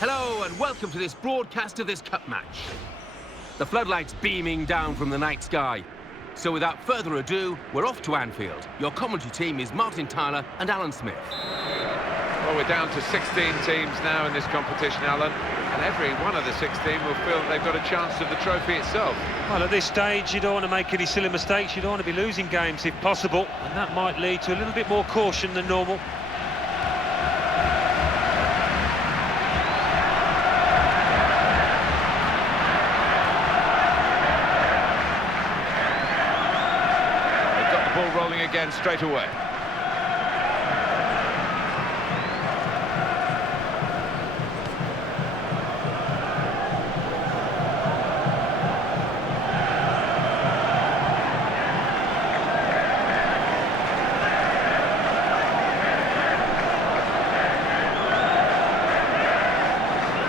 Hello and welcome to this broadcast of this cup match. The floodlights beaming down from the night sky. So without further ado, we're off to Anfield. Your commentary team is Martin Tyler and Alan Smith. Well, we're down to 16 teams now in this competition, Alan, and every one of the 16 will feel that they've got a chance of the trophy itself. Well, at this stage, you don't want to make any silly mistakes. You don't want to be losing games if possible, and that might lead to a little bit more caution than normal. Ball rolling again straight away.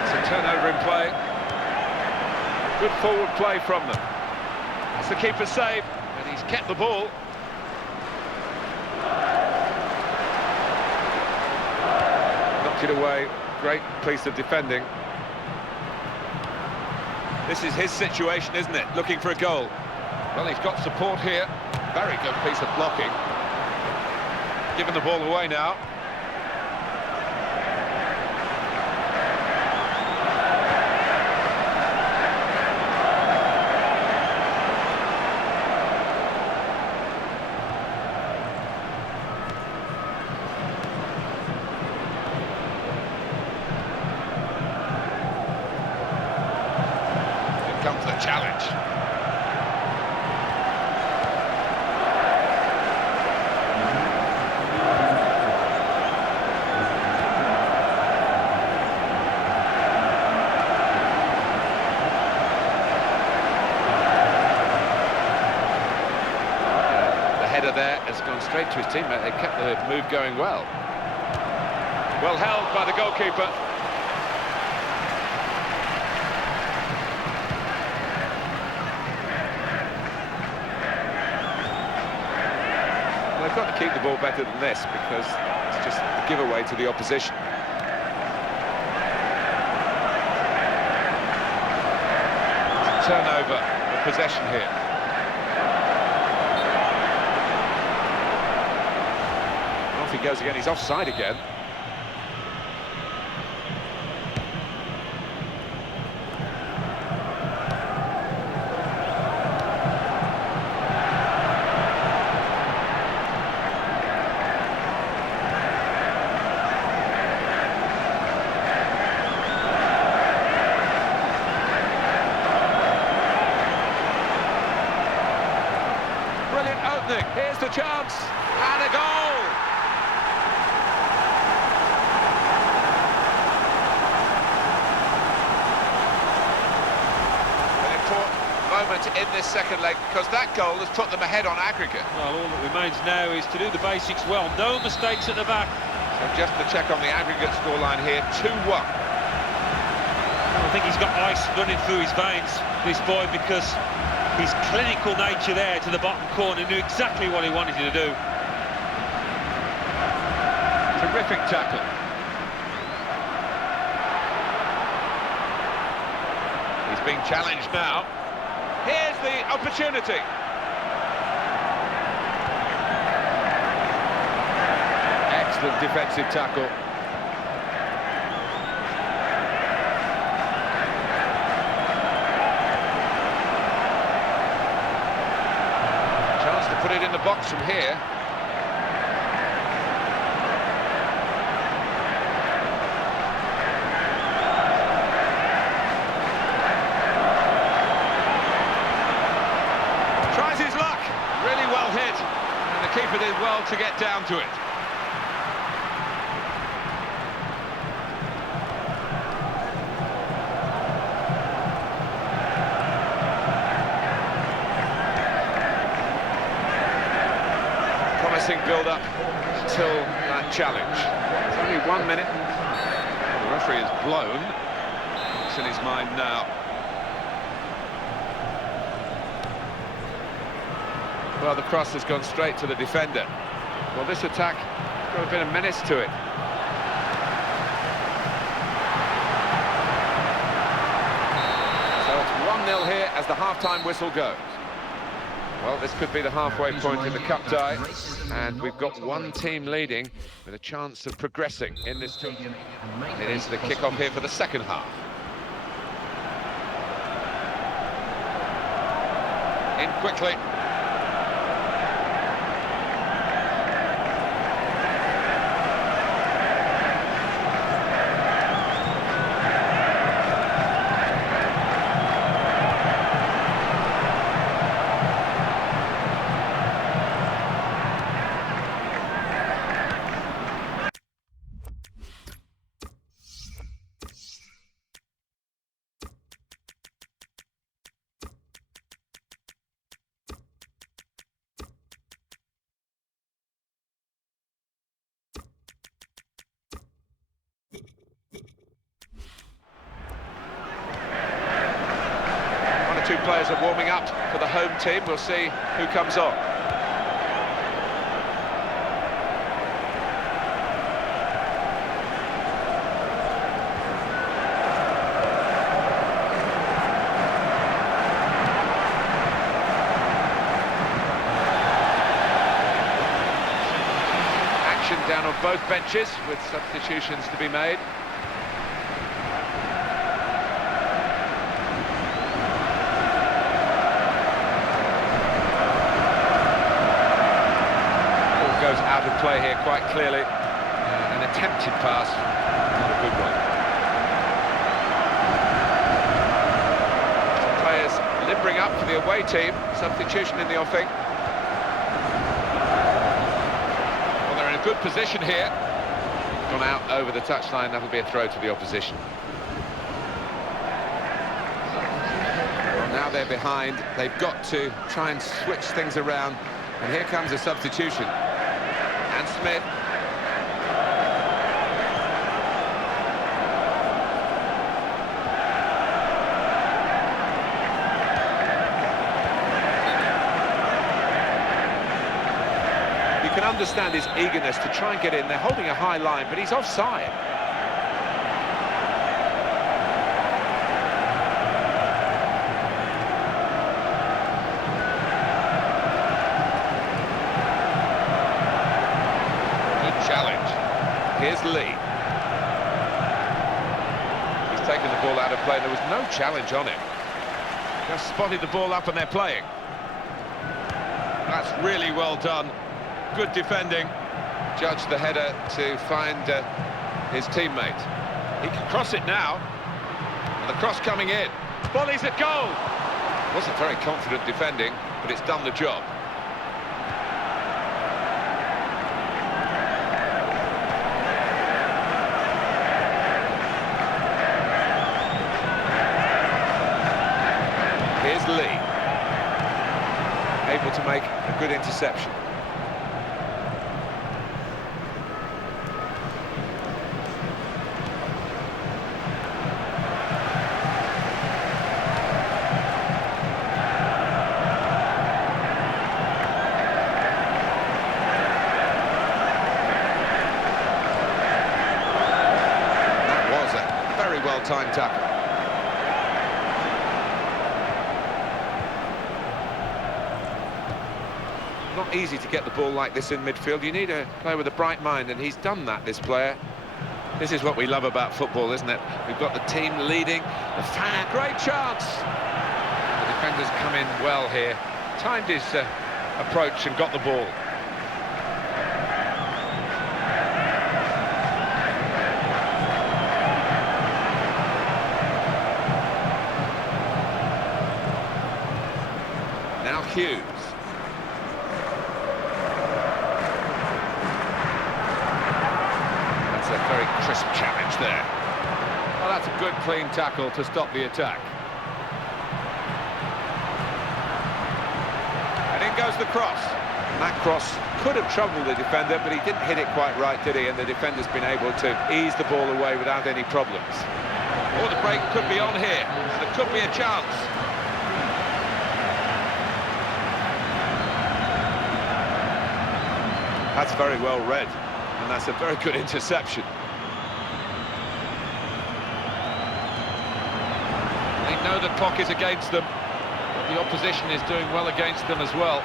It's a turnover in play. Good forward play from them. That's the keeper's save, and he's kept the ball. It away, great piece of defending. This is his situation, isn't it? Looking for a goal. Well, he's got support here. Very good piece of blocking. Giving the ball away now. Comes the challenge. The header there has gone straight to his teammate. They kept the move going well. Well held by the goalkeeper. They've got to keep the ball better than this because it's just a giveaway to the opposition. Turnover of possession here. Off he goes again, he's offside again. Here's the chance, and a goal! An important moment in this second leg, because that goal has put them ahead on aggregate. Well, all that remains now is to do the basics well. No mistakes at the back. So just to check on the aggregate scoreline here, 2-1. I think he's got ice running through his veins, this boy, because his clinical nature there to the bottom corner knew exactly what he wanted to do. Terrific tackle. He's being challenged now. Here's the opportunity. Excellent defensive tackle. Put it in the box from here. Tries his luck. Really well hit. And the keeper did well to get down to it. promising build-up until that challenge. It's only 1 minute. The referee is blown. It's in his mind now. Well, the cross has gone straight to the defender. Well, this attack has got a bit of menace to it. So it's 1-0 here as the half-time whistle goes. Well, this could be the halfway point in the cup tie, and we've got one team leading with a chance of progressing in this team. It is the kick-off here for the second half. In quickly. Two players are warming up for the home team. We'll see who comes on. Action down on both benches with substitutions to be made. Goes out of play here quite clearly. An attempted pass, not a good one. Players limbering up for the away team. Substitution in the offing. Well, they're in a good position here. Gone out over the touchline. That'll be a throw to the opposition. Well, now they're behind. They've got to try and switch things around. And here comes a substitution. And Smith. You can understand his eagerness to try and get in. They're holding a high line, but he's offside. Here's Lee. He's taken the ball out of play. There was no challenge on him. Just spotted the ball up and they're playing. That's really well done. Good defending. Judged the header to find his teammate. He can cross it now. And the cross coming in. Volley's at goal. Wasn't very confident defending, but it's done the job. Here's Lee, able to make a good interception. That was a very well-timed tackle. Not easy to get the ball like this in midfield. You need a player with a bright mind, and he's done that, this player. This is what we love about football, isn't it? We've got the team leading, the fan, great chance! The defenders come in well here. Timed his approach and got the ball. Now Hughes. Very crisp challenge there. Well, that's a good clean tackle to stop the attack. And in goes the cross. That cross could have troubled the defender, but he didn't hit it quite right, did he? And the defender's been able to ease the ball away without any problems. Or the break could be on here, and there could be a chance. That's very well read, and that's a very good interception. They know the clock is against them, but the opposition is doing well against them as well.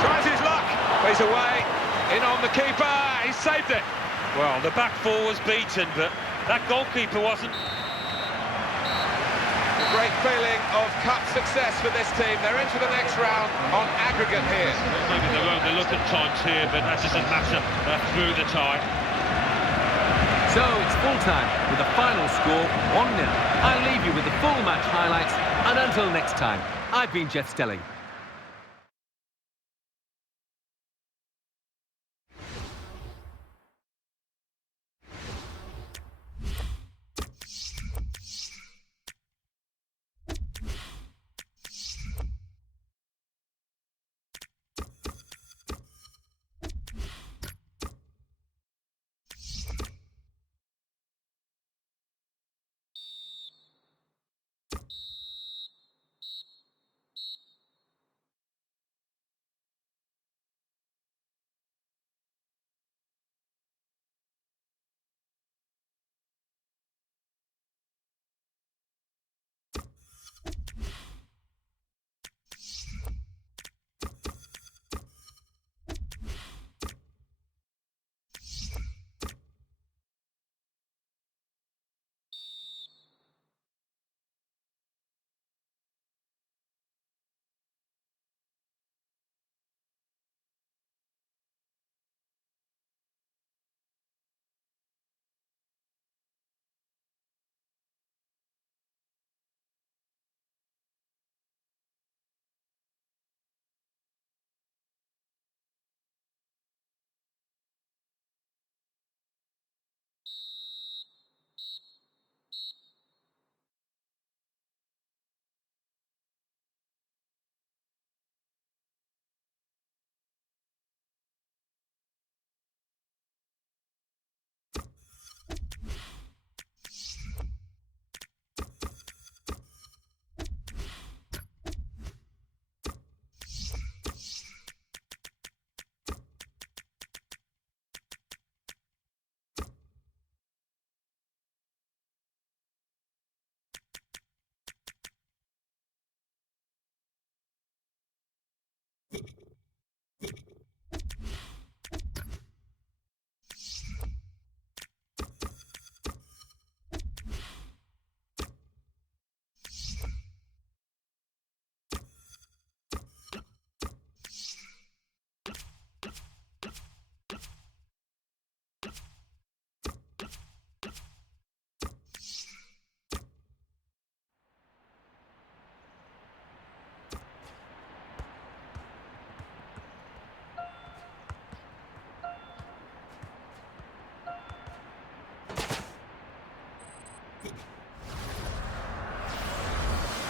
Tries his luck, plays away, in on the keeper, he saved it. Well, the back four was beaten, but that goalkeeper wasn't. A great feeling of cup success for this team. They're into the next round on aggregate here. Maybe they won't look at times here, but that doesn't matter. They're through the tie. So it's full time with the final score 1-0. I'll leave you with the full match highlights, and until next time, I've been Jeff Stelling.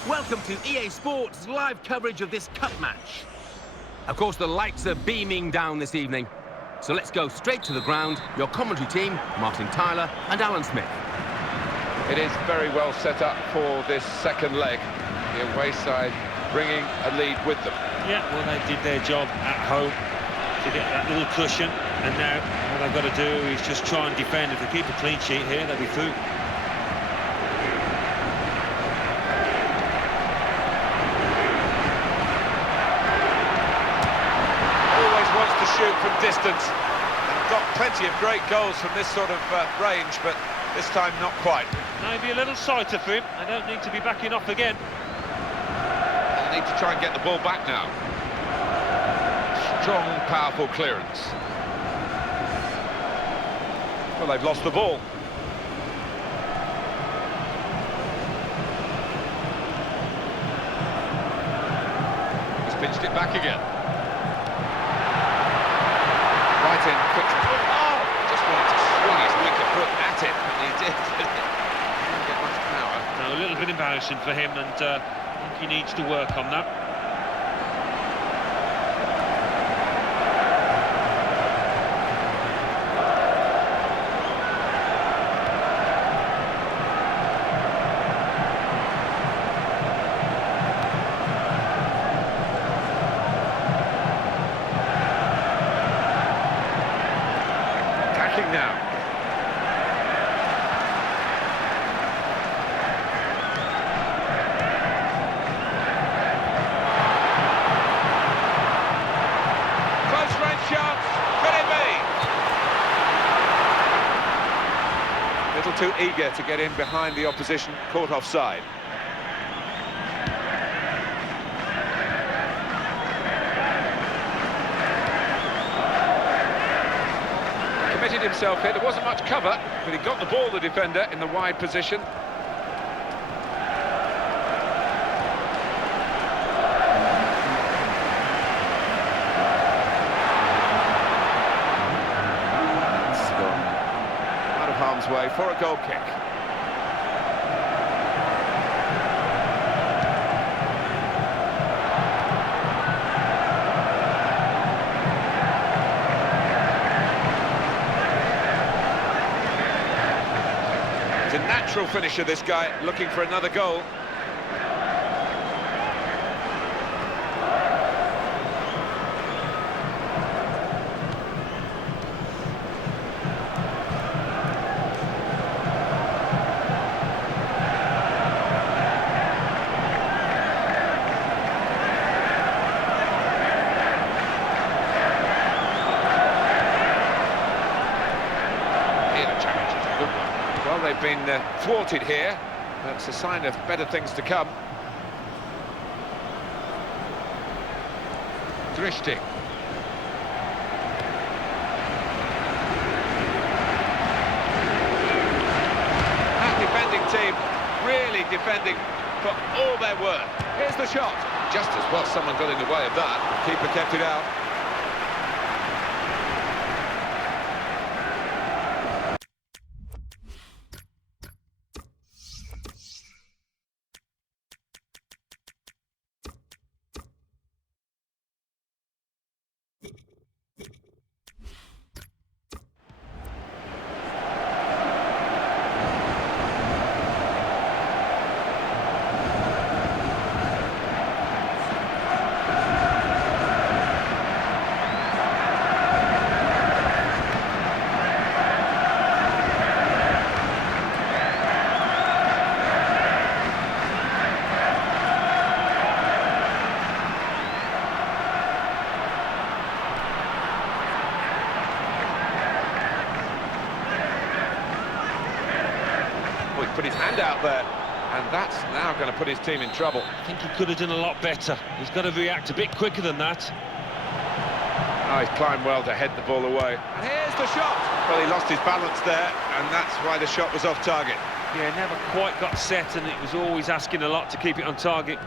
Welcome to EA Sports' live coverage of this cup match. Of course, the lights are beaming down this evening. So let's go straight to the ground. Your commentary team, Martin Tyler and Alan Smith. It is very well set up for this second leg. The away side bringing a lead with them. Yeah, well, they did their job at home to get that little cushion, and now what they've got to do is just try and defend. If they keep a clean sheet here, they'll be through. Always wants to shoot from distance, and got plenty of great goals from this sort of range, but this time not quite. Maybe a little sighter for him. They don't need to be backing off again. They need to try and get the ball back now. Strong, powerful clearance. Well, they've lost the ball. He's pinched it back again. Right in, quick. Oh, just wanted to swing his wicked foot at it, and he did. Didn't get much power. No, a little bit embarrassed. embarrassing for him, and I think he needs to work on that. Now. Close range chance. Could it be? A little too eager to get in behind the opposition, caught offside. Committed himself here. There wasn't much cover, but he got the ball, the defender, in the wide position. It's gone out of harm's way for a goal kick. He's a natural finisher, this guy, looking for another goal. Well, they've been thwarted here. That's a sign of better things to come. Drishti. That defending team really defending for all they're worth. Here's the shot. Just as well someone got in the way of that. Keeper kept it out. He put his hand out there, and that's now going to put his team in trouble. I think he could have done a lot better. He's got to react a bit quicker than that. Oh, he's climbed well to head the ball away. And here's the shot! Well, he lost his balance there, and that's why the shot was off target. Yeah, never quite got set, and it was always asking a lot to keep it on target.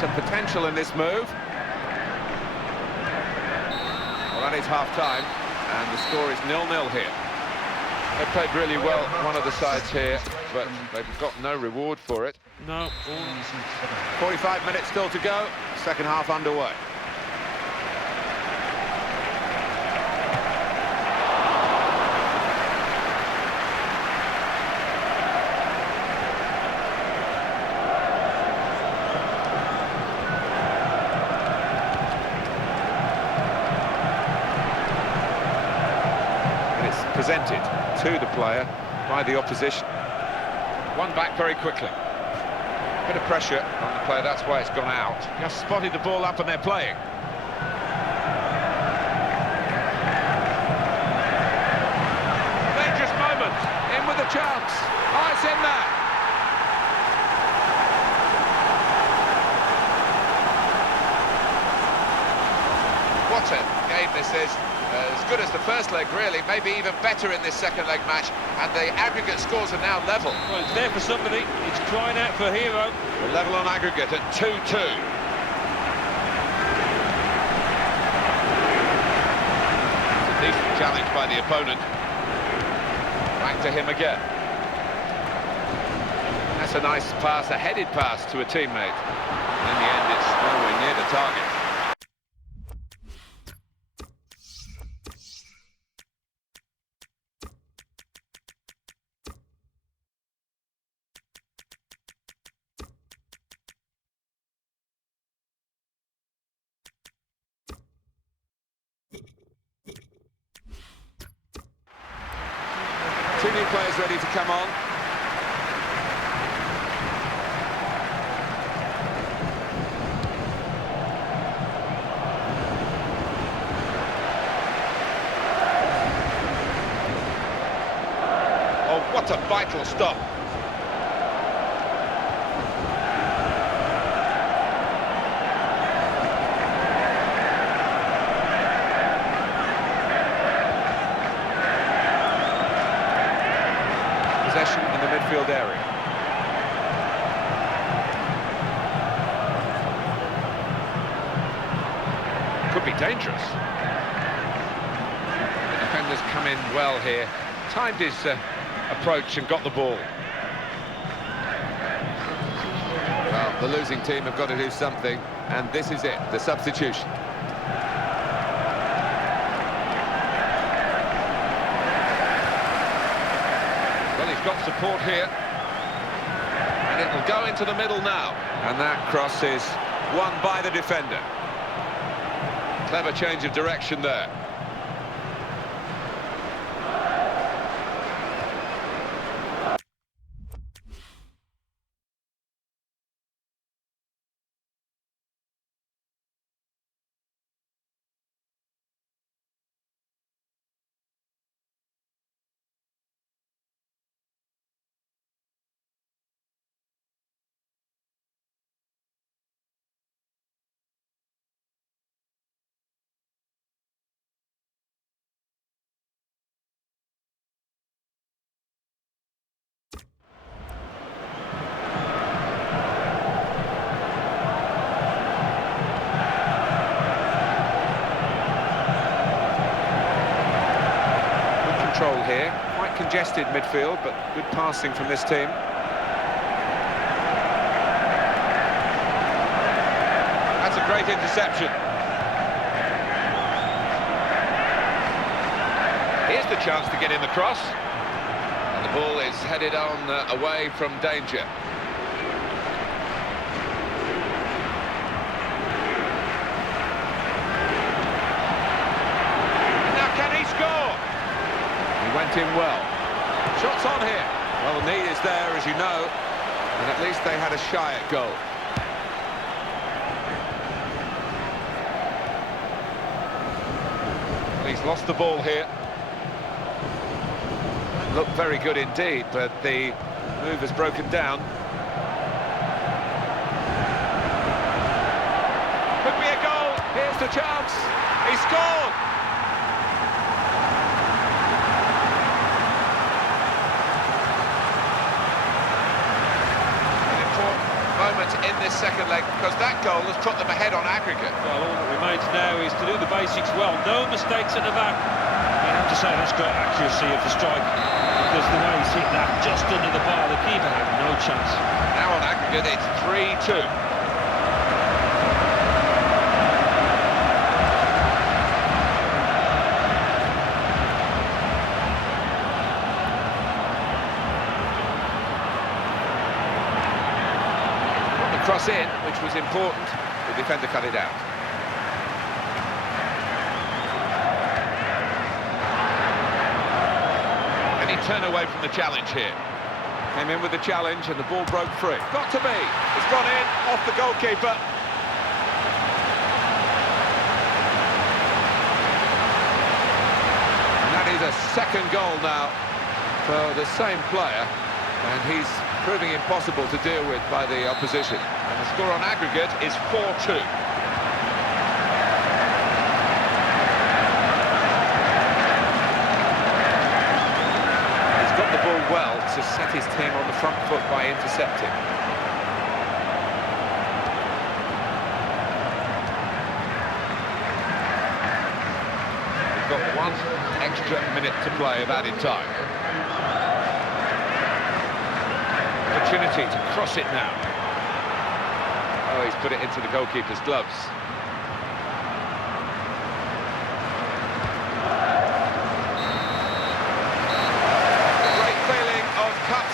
Some potential in this move. Well, that is half-time, and the score is 0-0 here. They played really well, one of the sides here, but they've got no reward for it. No. 45 minutes still to go, second half underway. Presented to the player by the opposition. One back very quickly. Bit of pressure on the player, that's why it's gone out. Just spotted the ball up and they're playing. Dangerous moment, in with a chance. Oh, it's in there. game, this is. As good as the first leg, really, maybe even better in this second leg match, and the aggregate scores are now level. Well, it's there for somebody. It's crying out for a hero. We're level on aggregate at 2-2. It's a decent challenge by the opponent. Back to him again. That's a nice pass, a headed pass to a teammate. In the end, it's nowhere near the target. Two new players ready to come on. Oh, what a vital stop. Possession in the midfield area. Could be dangerous. The defenders come in well here. Timed his approach and got the ball. Well, the losing team have got to do something, and this is it, the substitution. Well, he's got support here, and it'll go into the middle now. And that cross is won by the defender. Clever change of direction there. Here, quite congested midfield, but good passing from this team. That's a great interception. Here's the chance to get in the cross, and the ball is headed on away from danger. Now can he score? Went in well. Shots on here. Well, the need is there, as you know, and at least they had a shy at goal. Well, he's lost the ball here. Looked very good indeed, but the move has broken down. Could be a goal. Here's the chance. He scored. Moment in this second leg, because that goal has put them ahead on aggregate. Well, all that remains now is to do the basics well. No mistakes at the back. You have to say that's got accuracy of the strike, because the way he's hit that just under the bar, the keeper had no chance. Now on aggregate, it's 3-2. Cross in, which was important. The defender cut it out. And he turned away from the challenge here. Came in with the challenge and the ball broke free. Got to be. It's gone in, off the goalkeeper. And that is a second goal now for the same player. And he's proving impossible to deal with by the opposition. And the score on aggregate is 4-2. to set his team on the front foot by intercepting. We've got 1 extra minute to play of added time. Opportunity to cross it now. Oh, he's put it into the goalkeeper's gloves.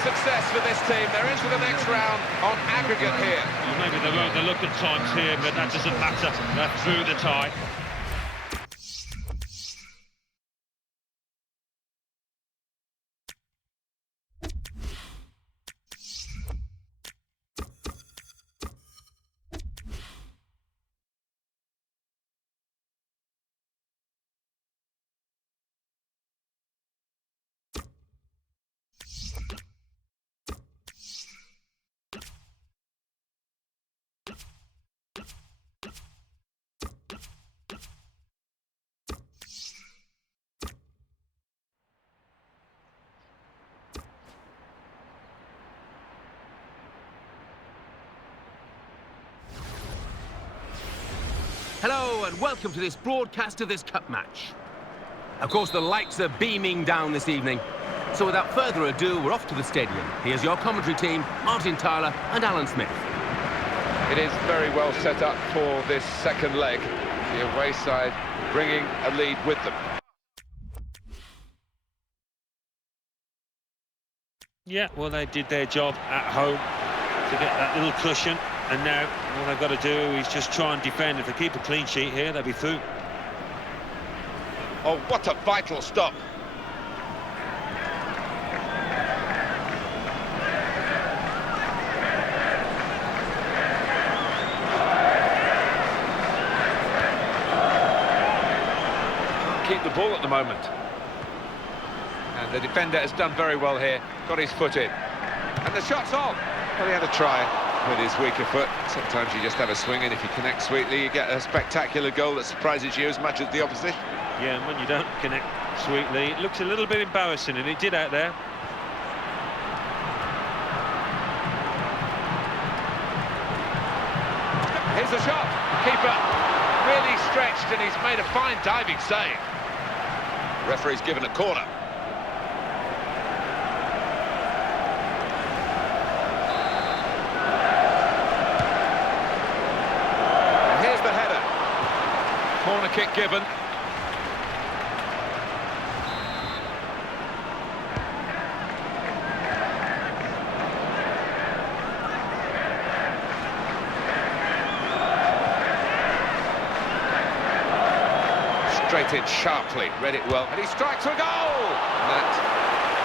Success for this team. They're into the next round on aggregate here. Well, maybe they won't look at times here, but that doesn't matter. They're through the tie. Hello and welcome to this broadcast of this cup match. Of course, the lights are beaming down this evening. So without further ado, we're off to the stadium. Here's your commentary team, Martin Tyler and Alan Smith. It is very well set up for this second leg. The away side bringing a lead with them. Yeah, well, they did their job at home to get that little cushion. And now, all they've got to do is just try and defend. If they keep a clean sheet here, they'll be through. Oh, what a vital stop. Keep the ball at the moment. And the defender has done very well here. Got his foot in. And the shot's on. Well, he had a try with his weaker foot. Sometimes you just have a swing, and if you connect sweetly, you get a spectacular goal that surprises you as much as the opposition. Yeah, and when you don't connect sweetly, it looks a little bit embarrassing, and it did out there. Here's the shot. Keeper really stretched, and he's made a fine diving save. Referee's given a corner. Corner kick given. Straight in sharply, read it well, and he strikes a goal! And that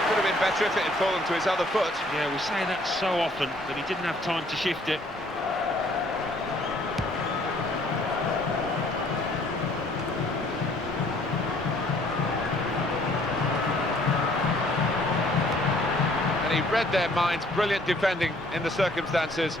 could have been better if it had fallen to his other foot. Yeah, we say that so often, but he didn't have time to shift it. He read their minds, brilliant defending in the circumstances.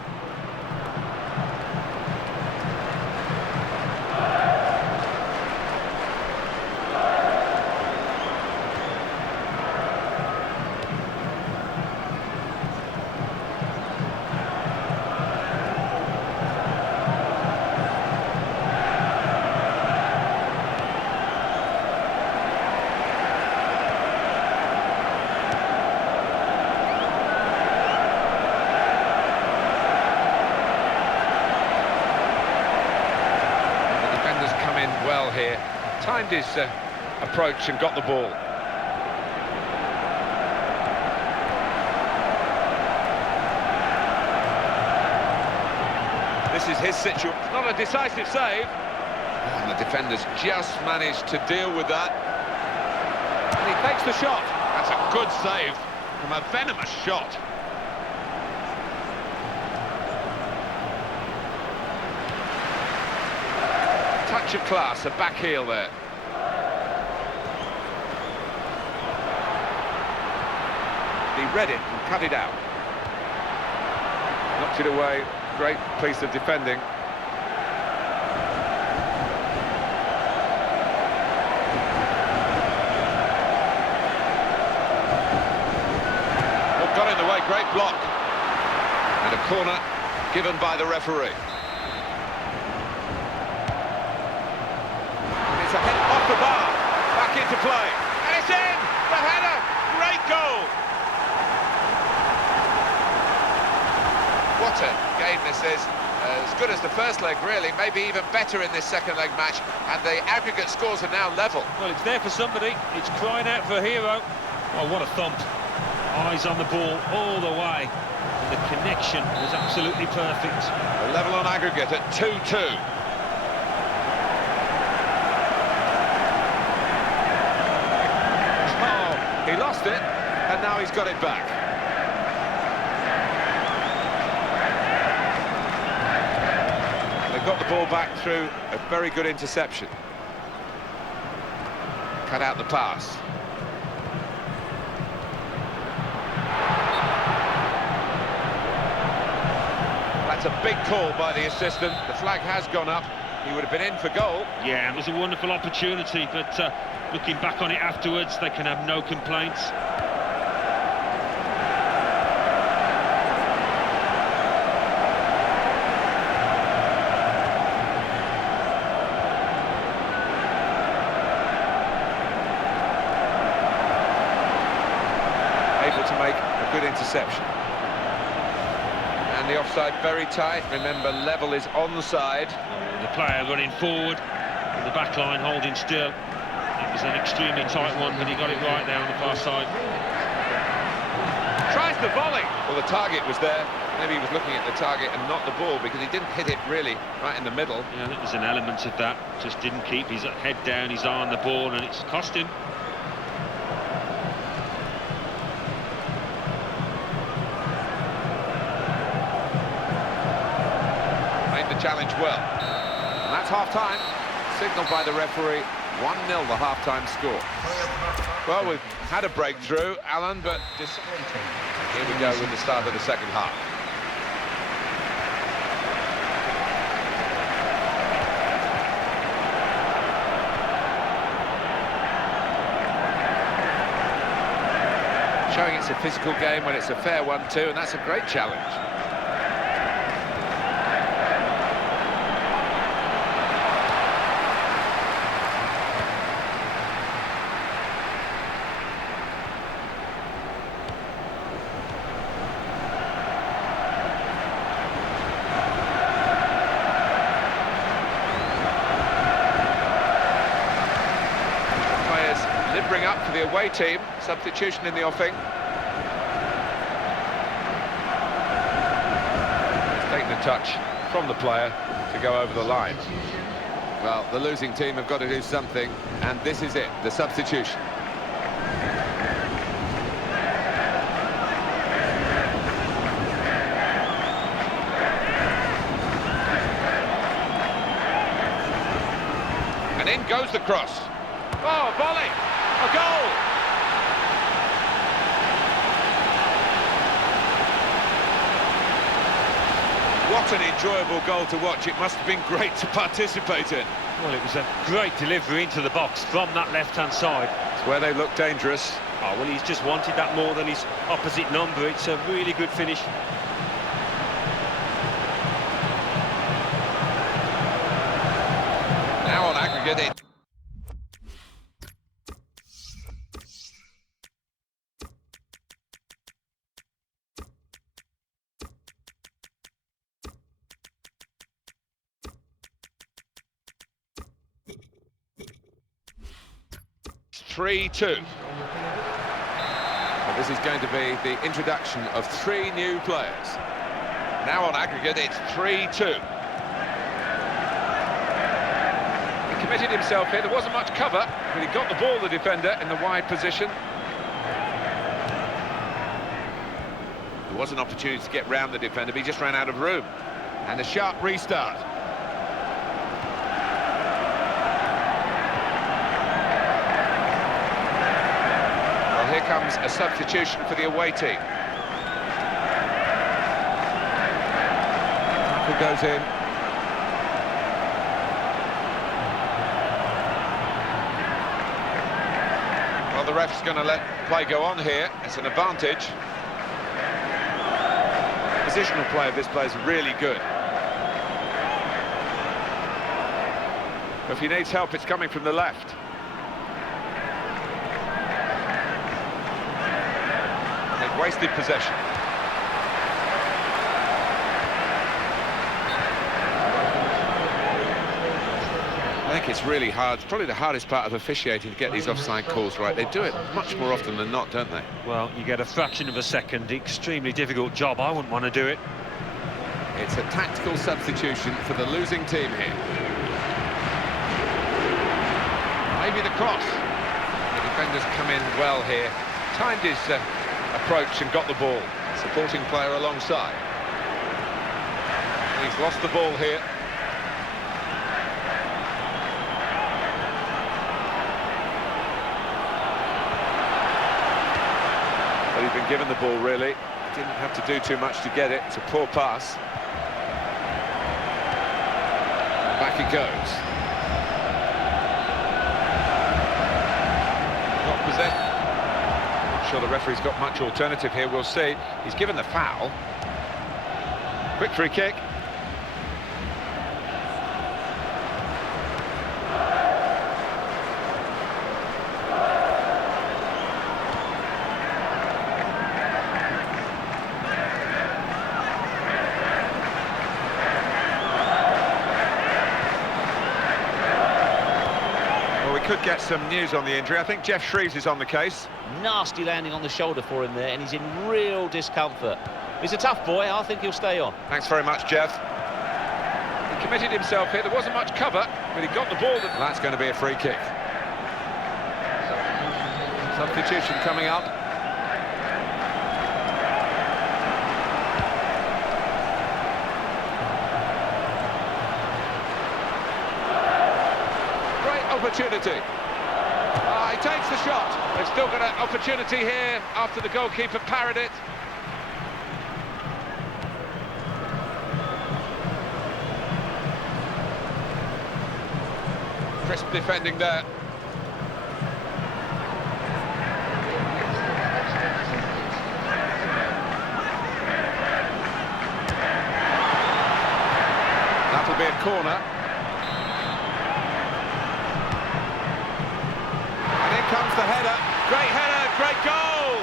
Well here, timed his approach and got the ball. This is his situation. Not a decisive save. And the defenders just managed to deal with that. And he takes the shot. That's a good save from a venomous shot. Touch of class, a back heel there. He read it and cut it out. Knocked it away. Great piece of defending. play, great block. And a corner given by the referee. It's a head off the bar, back into play. And it's in! The header! Great goal! What a game this is. As good as the first leg, really, maybe even better in this second leg match, and the aggregate scores are now level. Well, it's there for somebody. It's crying out for a hero. Oh, what a thump. Eyes on the ball all the way. And the connection was absolutely perfect. A level on aggregate at 2-2. Oh, he lost it, and now he's got it back. Got the ball back through a very good interception. Cut out the pass. That's a big call by the assistant. The flag has gone up. He would have been in for goal. Yeah, it was a wonderful opportunity, but looking back on it afterwards, they can have no complaints. Able to make a good interception. And the offside very tight. Remember, level is onside. The player running forward, and the back line holding still. It was an extremely tight one, but he got it right there on the far side. Tries the volley. Well, the target was there. Maybe he was looking at the target and not the ball, because he didn't hit it really right in the middle. Yeah, I think there's an element of that. Just didn't keep his head down, his eye on the ball, and it's cost him. Challenge well. And that's half-time, signalled by the referee. 1-0 the half-time score. Well, we've had a breakthrough, Alan, but here we go with the start of the second half. Showing it's a physical game when it's a fair one too, and that's a great challenge. Bring up for the away team. Substitution in the offing. He's taken the touch from the player to go over the line. Well, the losing team have got to do something, and this is it, the substitution. And in goes the cross. Oh, volley! A goal! What an enjoyable goal to watch. It must have been great to participate in. Well, it was a great delivery into the box from that left-hand side. It's where they look dangerous. Oh, well, he's just wanted that more than his opposite number. It's a really good finish. Now on aggregate, it 3-2. Well, this is going to be the introduction of 3 new players. Now on aggregate, it's 3-2. He committed himself here. There wasn't much cover, but he got the ball, the defender, in the wide position. There was an opportunity to get round the defender, but he just ran out of room. And a sharp restart. Here comes a substitution for the away team. Tackle goes in. Well, the ref's going to let play go on here. It's an advantage. positional play of this player is really good. If he needs help, it's coming from the left. They've wasted possession. I think it's really hard. It's probably the hardest part of officiating to get these offside calls right. They do it much more often than not, don't they? Well, you get a fraction of a second. Extremely difficult job. I wouldn't want to do it. It's a tactical substitution for the losing team here. Maybe the cross. The defenders come in well here. Timed his approach and got the ball. Supporting player alongside. He's lost the ball here. Well, he's been given the ball, really. Didn't have to do too much to get it. It's a poor pass. Back it goes. Not possessed. Not sure the referee's got much alternative here. We'll see. He's given the foul. Quick free kick. Could get some news on the injury. I think Jeff Shreves is on the case. Nasty landing on the shoulder for him there, and he's in real discomfort. He's a tough boy. I think he'll stay on. Thanks very much, Jeff. He committed himself here. There wasn't much cover, but he got the ball. That's going to be a free kick. Substitution coming up. Opportunity. He takes the shot. They've still got an opportunity here after the goalkeeper parried it. Crisp defending there. That'll be a corner. Comes the header, great goal!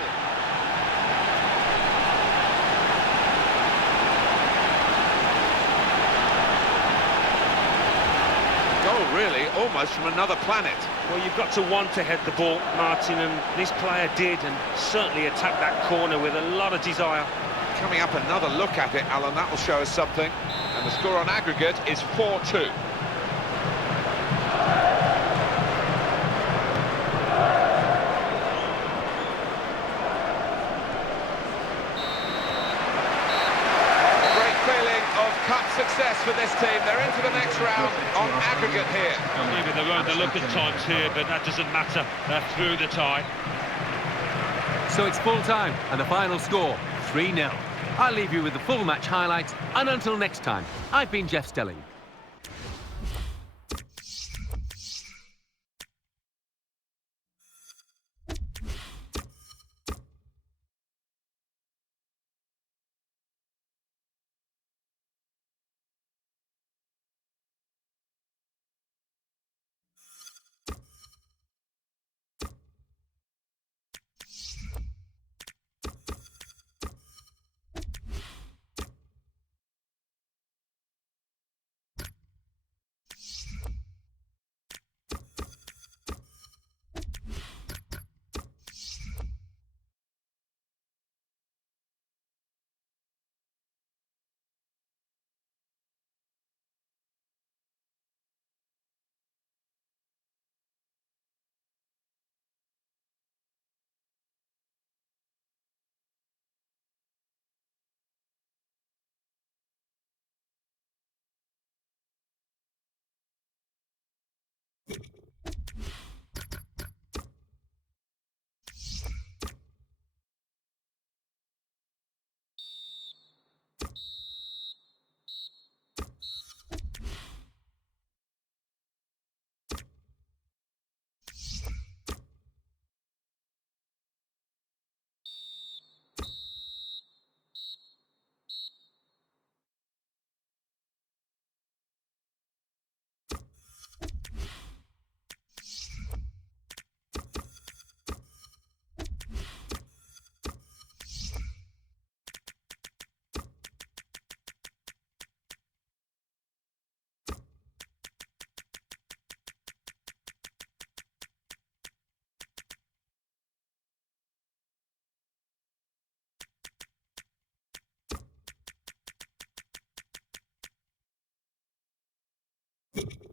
Goal really, almost from another planet. Well, you've got to want to head the ball, Martin, and this player did, and certainly attacked that corner with a lot of desire. Coming up, another look at it, Alan, that will show us something. And the score on aggregate is 4-2. Cup success for this team. They're into the next round on aggregate here. Maybe they weren't the look at times here, but that doesn't matter. They're through the tie. So it's full time, and the final score, 3-0. I'll leave you with the full match highlights, and until next time, I've been Jeff Stelling. You